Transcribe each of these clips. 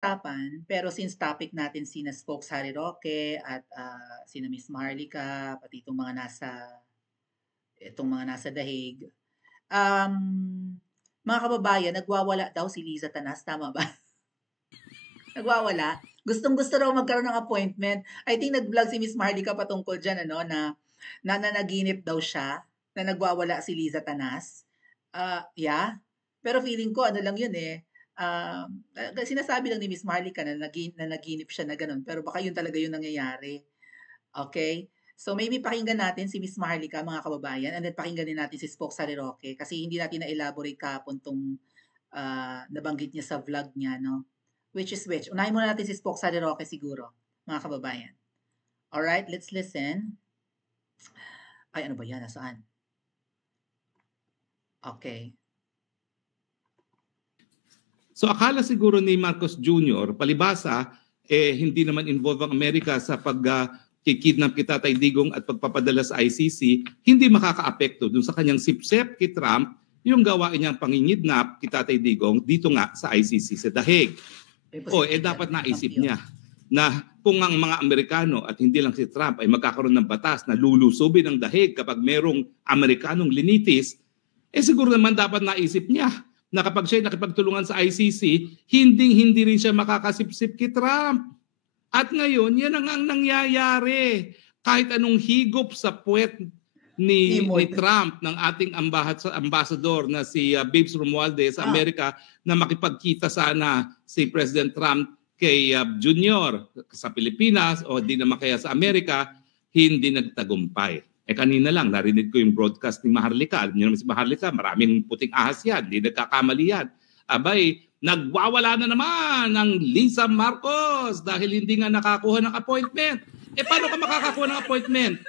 usapan, pero since topic natin sina Spokes Harry Roque at sina Miss Maharlika, pati itong mga nasa dahig. Mga kababayan, nagwawala daw si Liza Tanas, tama ba? Nagwawala. Gustong-gusto raw magkaroon ng appointment. I think nag-vlog si Miss Maharlika patungkol dyan, ano, na nananaginip daw siya, na nagwawala si Liza Tanas. Yeah. Pero feeling ko, ano lang yun eh, sinasabi lang ni Miss Maharlika na naginip siya na ganun, pero baka yun talaga yung nangyayari. Okay? So maybe pakinggan natin si Miss Maharlika, mga kababayan, and then pakinggan din natin si Spokes Harry Roque kasi hindi natin na-elaborate kahapon tong nabanggit niya sa vlog niya, no? Which is which? Unahin muna natin si Spokes Harry Roque siguro, mga kababayan. Alright, let's listen. Ay, ano ba yan? Nasaan? Okay. So akala siguro ni Marcos Jr., palibasa, hindi naman involved ang Amerika sa pag-kidnap kay Tatay Digong at pagpapadala sa ICC, hindi makaka-apekto dun sa kanyang sipsep kay Trump yung gawain niyang pangingidnap kay Tatay Digong dito nga sa ICC sa dahig. Dapat naisip niya na kung ang mga Amerikano at hindi lang si Trump ay magkakaroon ng batas na lulusubin ang dahig kapag merong Amerikanong linitis, siguro naman dapat naisip niya na kapag siya nakipagtulungan sa ICC, hindi rin siya makakasipsip kay Trump. At ngayon, yan ang nangyayari. Kahit anong higop sa puwet ni Trump ng ating ambassador na si Babes Romualdez sa Amerika na makipagkita sana si President Trump kay Junior sa Pilipinas o di naman kaya sa Amerika, hindi nagtagumpay. Kanina lang, narinig ko yung broadcast ni Maharlika. Alam niyo naman si Maharlika, maraming puting ahas yan. Hindi nagkakamali yan. Abay, nagwawala na naman ang Liza Marcos dahil hindi nga nakakuha ng appointment. Paano ka makakakuha ng appointment?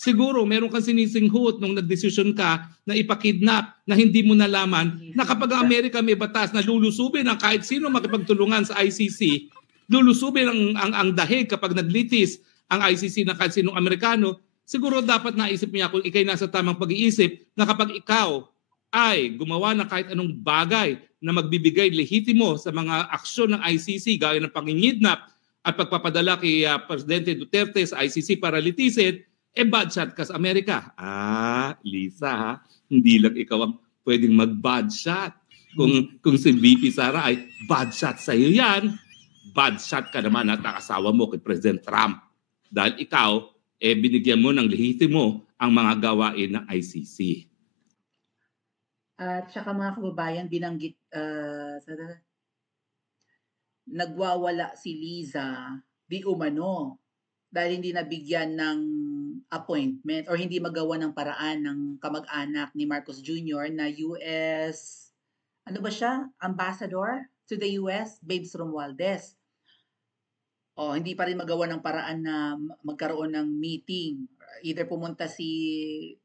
Siguro, meron kang sinisinghut nung nagdesisyon ka na ipakidnap na hindi mo nalaman na kapag ang Amerika may batas na lulusubin ang kahit sino makipagtulungan sa ICC, lulusubin ang dahig kapag naglitis ang ICC na kahit sinong Amerikano, siguro dapat naisip niya kung ikay nasa tamang pag-iisip na kapag ikaw ay gumawa ng kahit anong bagay na magbibigay lehitimo sa mga aksyon ng ICC gaya ng pangingidnap at pagpapadala kay Presidente Duterte sa ICC para litisin, bad shot ka sa Amerika. Lisa, ha? Hindi lang ikaw ang pwedeng mag-bad shot. Kung si VP Sara ay bad shot sa iyo yan, bad shot ka naman at asawa mo kay President Trump. Dahil ikaw, binigyan mo ng lehitimo ang mga gawain ng ICC. At saka mga kababayan, binanggit, nagwawala si Liza di umano dahil hindi nabigyan ng appointment or hindi magawa ng paraan ng kamag-anak ni Marcos Jr. na US, ano ba siya? Ambassador to the US, Babes Romualdez. Hindi pa rin magawa ng paraan na magkaroon ng meeting. Either pumunta si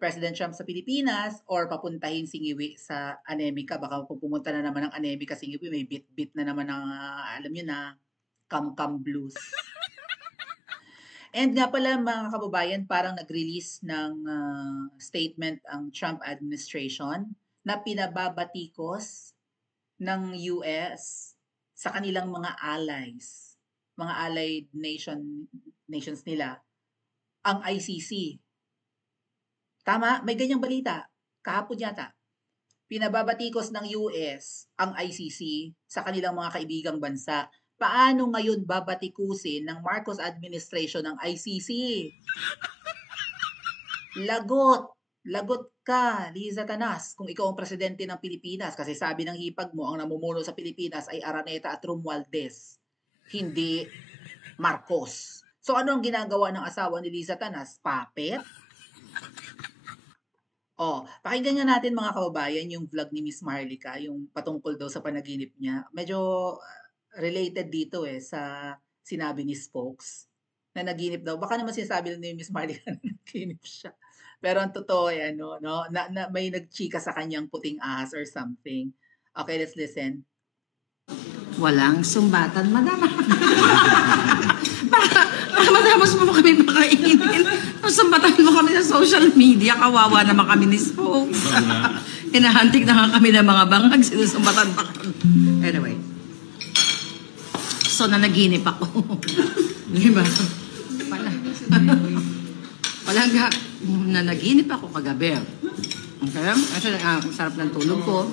President Trump sa Pilipinas or papuntahin si Ngiwi sa Anemika. Baka pumunta na naman ng Anemika si Ngiwi, may bit-bit na naman ng, alam nyo na, Kam-Kam Blues. And nga pala mga kababayan, parang nag-release ng statement ang Trump administration na pinababatikos ng US sa kanilang mga allies, mga allied nations nila, ang ICC. Tama? May ganyang balita. Kahapon yata. Pinababatikos ng US ang ICC sa kanilang mga kaibigang bansa. Paano ngayon babatikusin ng Marcos administration ng ICC? Lagot ka, Liza Tanas, kung ikaw ang presidente ng Pilipinas. Kasi sabi ng hipag mo, ang namumuno sa Pilipinas ay Araneta at Romualdez. Hindi Marcos. So ano ang ginagawa ng asawa ni Liza Tanas? Puppet? Pakinggan nga natin mga kababayan yung vlog ni Miss Maharlika, yung patungkol daw sa panaginip niya. Medyo related dito sa sinabi ni Spokes na naginip daw. Baka naman sinasabi ni Miss Maharlika na naginip siya. Pero ang totoo ay may nagchika sa kanyang puting ahas or something. Okay, let's listen. Walang sumbatan, madama. Baka matapos mo kami makainin. Sumbatan mo kami sa social media. Kawawa naman kami ni Spokes. Hinahantik na nga kami ng mga bangag. Sinusumbatan pa kami. Anyway. So, nanaginip ako. Di ba? Palaga, nanaginip ako kagabi. Okay? Kasi ang sarap ng tulog ko.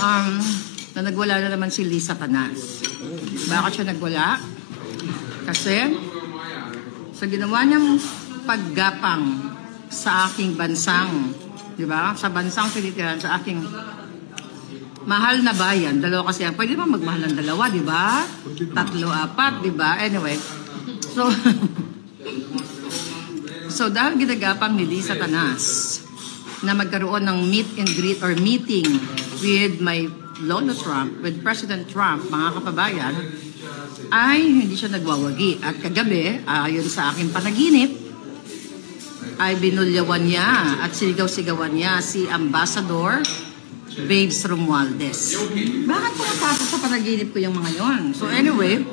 Na nagwala na naman si Lisa Tanas. Bakit siya nagwala? Kasi sa ginawa niyang paggapang sa aking bansang, di ba? Sa bansang tinitirahan, sa aking mahal na bayan. Dalawa kasi yan. Pwede ba magmahal ng dalawa, di ba? 3, 4, di ba? Anyway. So dahil ginagapang ni Lisa Tanas na magkaroon ng meet and greet or meeting with my Lolo Trump, with President Trump, mga kapabayan, ay hindi siya nagwawagi. At kagabi, ayon sa aking panaginip, ay binulyawan niya at siligaw-sigawan niya si Ambassador Babes Romualdez. Bakit pumapasok sa panaginip ko yung mga yon? So anyway,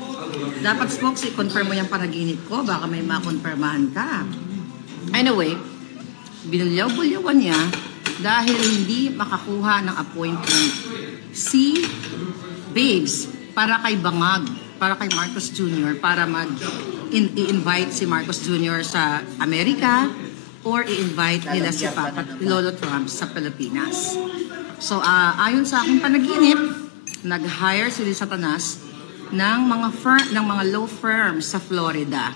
dapat Smokes, i-confirm mo yung panaginip ko. Baka may makonfirmahan ka. Anyway, binulyaw-bulyawan niya dahil hindi makakuha ng appointment si Babes para kay Bangag, para kay Marcos Jr., para i-invite si Marcos Jr. sa Amerika or i-invite nila si Lolo Trump sa Pilipinas. So, ayon sa aking panaginip, nag-hire si Lisa Tanas ng mga law firms sa Florida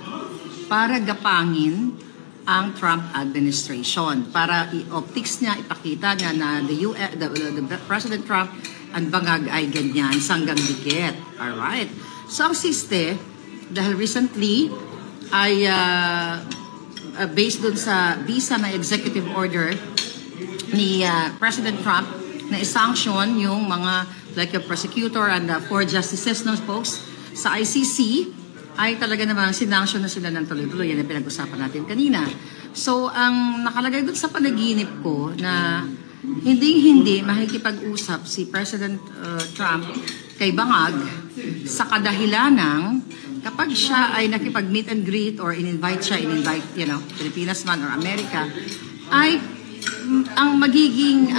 para gapangin ang Trump administration, para i-optics niya, ipakita niya na the President Trump ang Bangag ay ganyan, sanggang dikit. Alright. So, ang siste, dahil recently ay based dun sa visa na executive order ni President Trump na i-sanction yung mga like yung prosecutor and the 4 justices ng folks sa ICC ay talaga namang sinanction na sila ng tuloy-tuloy. Yan ang pinag-usapan natin kanina. So, ang nakalagay dun sa panaginip ko na hindi makikipag-usap si President Trump kay Bangag sa kadahilanang kapag siya ay nakipag-meet and greet or in-invite Pilipinas man or Amerika, ay ang magiging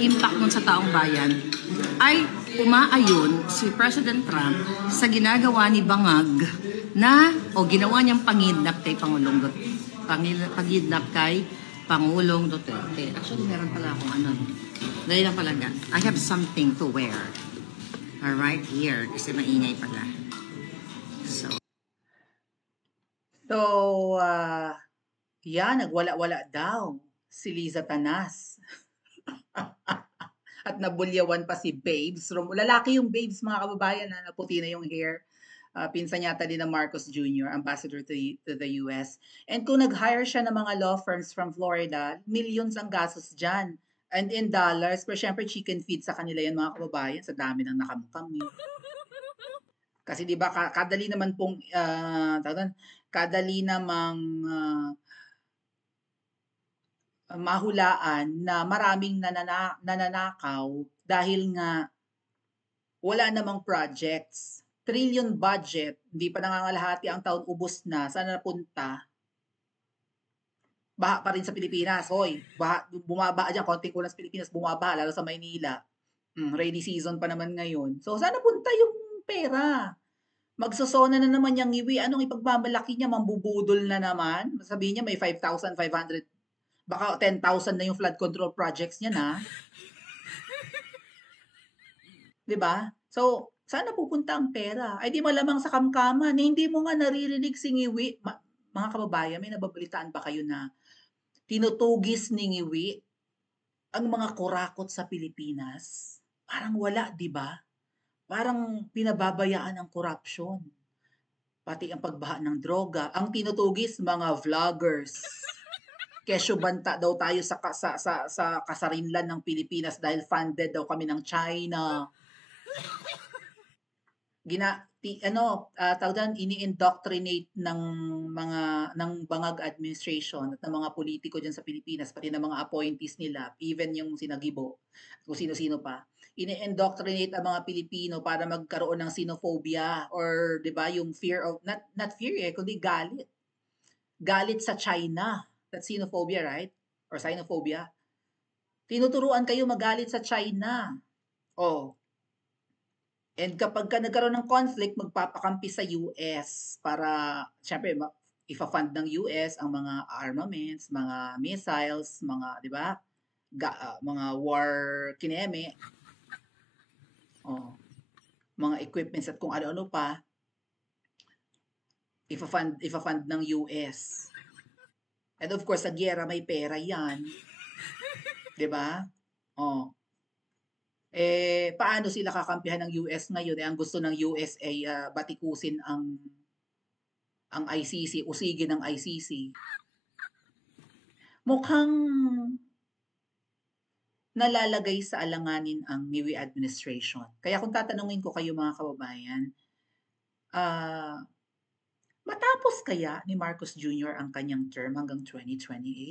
impact nun sa taong bayan ay umaayon si President Trump sa ginagawa ni Bangag na ginawa niyang pangidnap kay Pangulong Duterte. Actually, meron pala akong dahil lang pala I have something to wear. Right here, kasi maingay pala. Nagwala-wala daw si Liza Tanas. At nabulyawan pa si Babes. Lalaki yung Babes, mga kababayan, na puti na yung hair. Pinsan yata din ng Marcos Jr., ambassador to the US. And kung nag-hire siya ng mga law firms from Florida, millions ang gastos dyan. And in dollars, pero syempre chicken feed sa kanila yan, mga kababayan, sa dami ng nakamukam. Kasi di ba kadali naman pong mahulaan na maraming nananakaw dahil nga wala namang projects. Trillion budget, hindi pa nangangalahati ang taon, ubos na. Saan napunta? Baha pa rin sa Pilipinas. Hoy, bumaba dyan, konting kulang sa Pilipinas, bumaba, lalo sa Maynila. Rainy season pa naman ngayon. So, saan napunta yung pera? Magsosona na naman yung iwi. Anong ipagmamalaki niya? Mambubudol na naman. Sabihin niya may 5,500, baka 10,000 na yung flood control projects niya na. Diba? So, saan napupunta ang pera? Ay di malamang sa kamkaman. Hindi mo nga naririnig si Ngiwi. Mga kababayan, may nababalitaan ba kayo na tinutugis ni Ngiwi ang mga kurakot sa Pilipinas? Parang wala, di ba? Parang pinababayaan ang corruption. Pati ang pagbaha ng droga. Ang tinutugis, mga vloggers. Kesyo banta daw tayo sa kasarinlan ng Pilipinas dahil funded daw kami ng China. Ini-indoctrinate ng Bangag administration at ng mga politiko diyan sa Pilipinas, pati ng mga appointees nila, even yung sinagibo, kung sino-sino pa. Ini-indoctrinate ang mga Pilipino para magkaroon ng xenophobia or 'di ba, yung fear of not fear kundi galit. Galit sa China. That's xenophobia, right? Or xenophobia. Tinuturuan kayo magalit sa China. And kapag ka nagkaroon ng conflict, magpapakampi sa US para, syempre, ifa-fund ng US ang mga armaments, mga missiles, mga, di ba? Mga war kineme, oh, mga equipments at kung ano-ano pa, ifa-fund ng US. And of course, sa giyera may pera yan. Di ba? Oh. Paano sila kakampihan ng US ngayon? Ang gusto ng US ay batikusin ang ICC, usigin ng ICC. Mukhang nalalagay sa alanganin ang Niue administration. Kaya kung tatanungin ko kayo mga kababayan, matapos kaya ni Marcos Jr. ang kanyang term hanggang 2028?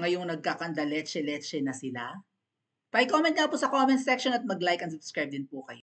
Ngayong nagkakandaletse-letse na sila? Pa-comment nga po sa comment section at mag-like and subscribe din po kayo.